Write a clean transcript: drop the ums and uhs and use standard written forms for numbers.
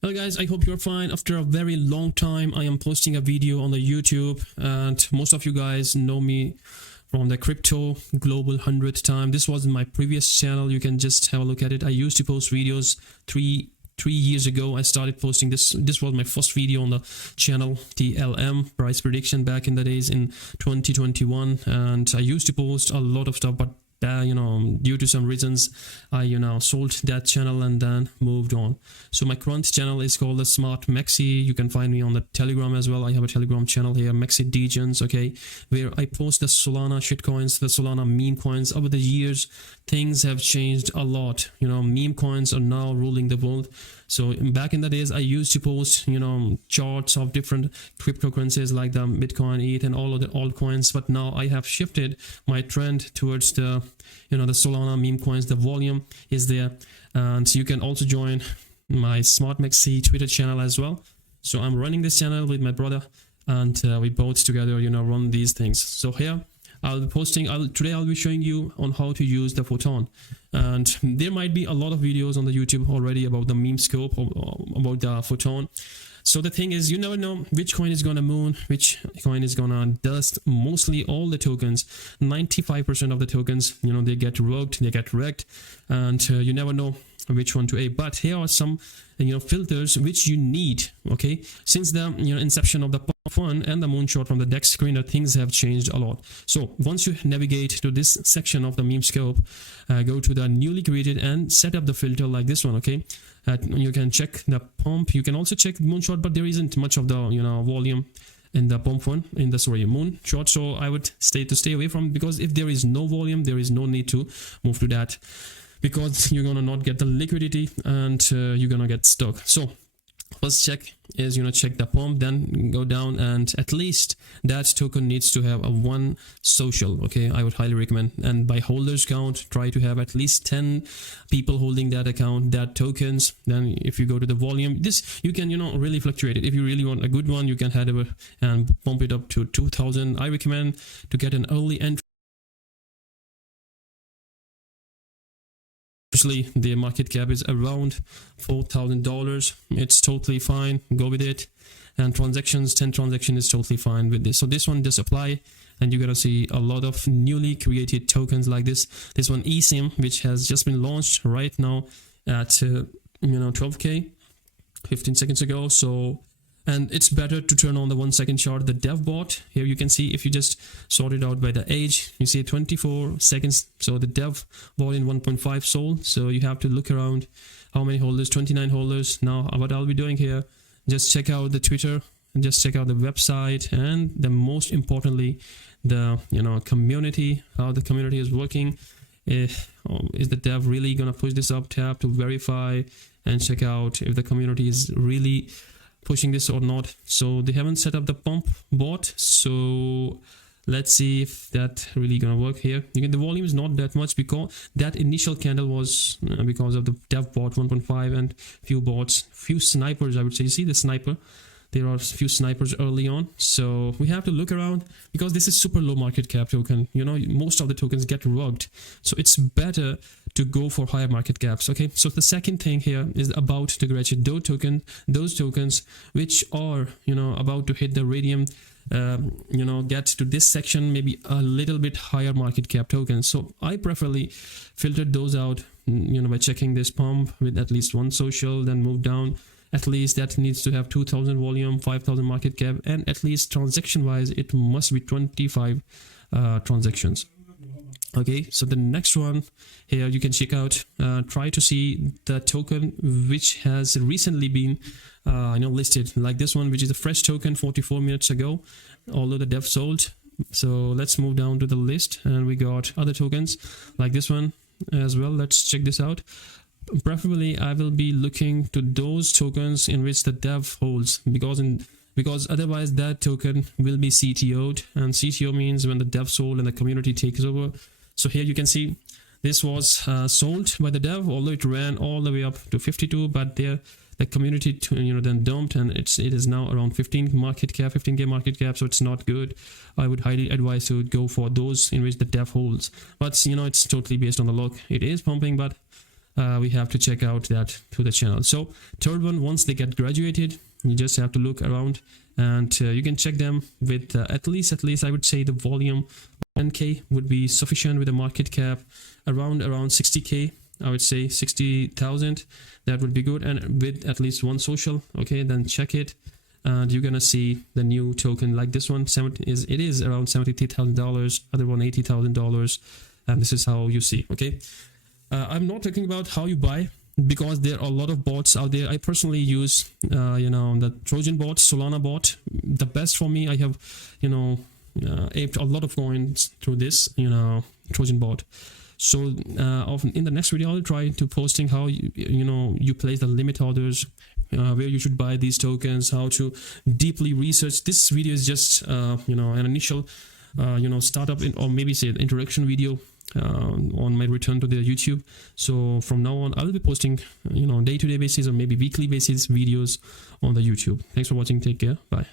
Hello guys, I hope you're fine. After a very long time, I am posting a video on the YouTube, and most of you guys know me from the crypto global 100 time. This was in my previous channel. You can just have a look at it. I used to post videos three years ago. I started posting this. This was my first video on the channel, TLM price prediction, back in the days in 2021, and I used to post a lot of stuff, but due to some reasons, I sold that channel and then moved on. So my current channel is called the Smart Maxi. You can find me on the Telegram as well. I have a Telegram channel here, Maxi Degens, okay, where I post the Solana shitcoins, the Solana meme coins. Over the years, things have changed a lot. Meme coins are now ruling the world. So back in the days, I used to post, charts of different cryptocurrencies like the Bitcoin, ETH, and all of the altcoins. But now I have shifted my trend towards the, the Solana meme coins. The volume is there, and you can also join my Smart Maxi Twitter channel as well. So I'm running this channel with my brother, and we both together, run these things. So here I'll be posting. Today I'll be showing you on how to use the Photon, and there might be a lot of videos on the YouTube already about the meme scope, about the Photon. So the thing is, you never know which coin is gonna moon, which coin is gonna dust. Mostly all the tokens, 95% of the tokens, they get rogued, they get wrecked, and you never know which one to A. But here are some filters which you need, okay? Since the inception of the Pump and the moonshot from the DEX screener, things have changed a lot. So once you navigate to this section of the meme scope, go to the newly created and set up the filter like this one, okay? You can check the pump, you can also check moonshot, but there isn't much of the volume in the pump one, in the moonshot. So I would stay away from, because if there is no volume, there is no need to move to that, because you're gonna not get the liquidity and you're gonna get stuck. So first check is check the pump, then go down, and at least that token needs to have a one social, okay? I would highly recommend. And by holders count, try to have at least 10 people holding that account, that tokens. Then if you go to the volume, this you can really fluctuate it. If you really want a good one, you can head over and pump it up to 2000. I recommend to get an early entry. Usually the market cap is around $4,000. It's totally fine, go with it. And transactions, 10 transactions is totally fine with this. So this one, just apply, and you're gonna see a lot of newly created tokens like this one eSIM, which has just been launched right now at 12k 15 seconds ago. So, and it's better to turn on the 1 second chart, the dev bot. Here you can see, if you just sort it out by the age, you see 24 seconds. So the dev bot in 1.5 sold. So you have to look around how many holders, 29 holders. Now what I'll be doing here, just check out the Twitter and just check out the website, and the most importantly, the community, how the community is working. Is the dev really gonna push this up? Tap to verify and check out if the community is really pushing this or not. So they haven't set up the pump bot, so let's see if that really gonna work here. The volume is not that much, because that initial candle was because of the dev bot 1.5 and few bots, few snipers, I would say. You see the sniper, there are a few snipers early on. So we have to look around, because this is super low market cap token. Most of the tokens get rugged, so it's better to go for higher market caps, okay? So the second thing here is about to graduate those tokens which are about to hit the radium, get to this section, maybe a little bit higher market cap tokens. So I preferably filtered those out by checking this pump with at least one social, then move down. At least that needs to have 2000 volume, 5000 market cap, and at least transaction wise it must be 25 transactions. Okay, so the next one here you can check out, try to see the token which has recently been listed, like this one, which is a fresh token 44 minutes ago, although the dev sold. So let's move down to the list, and we got other tokens like this one as well. Let's check this out. Preferably I will be looking to those tokens in which the dev holds, because otherwise that token will be CTO'd, and CTO means when the dev sold and the community takes over. So here you can see this was sold by the dev, although it ran all the way up to 52, but there the community then dumped, and it is now around 15k market cap, so it's not good. I would highly advise to go for those in which the dev holds, but it's totally based on the luck. It is pumping, but we have to check out that to the channel. So third one, once they get graduated, you just have to look around, and you can check them with at least I would say the volume 10k would be sufficient, with a market cap around 60k. I would say 60,000, that would be good, and with at least one social. Okay, then check it, and you're gonna see the new token like this one. It is around $73,000, other one $80,000, and this is how you see. Okay, I'm not talking about how you buy, because there are a lot of bots out there. I personally use the Trojan Bot, Solana bot, the best for me. I have aped a lot of coins through this Trojan Bot. So in the next video, I'll try to posting how you place the limit orders, where you should buy these tokens, how to deeply research. This video is just an initial startup or maybe say an introduction video on my return to the YouTube. So from now on, I'll be posting day-to-day basis or maybe weekly basis videos on the YouTube. Thanks for watching. Take care. Bye.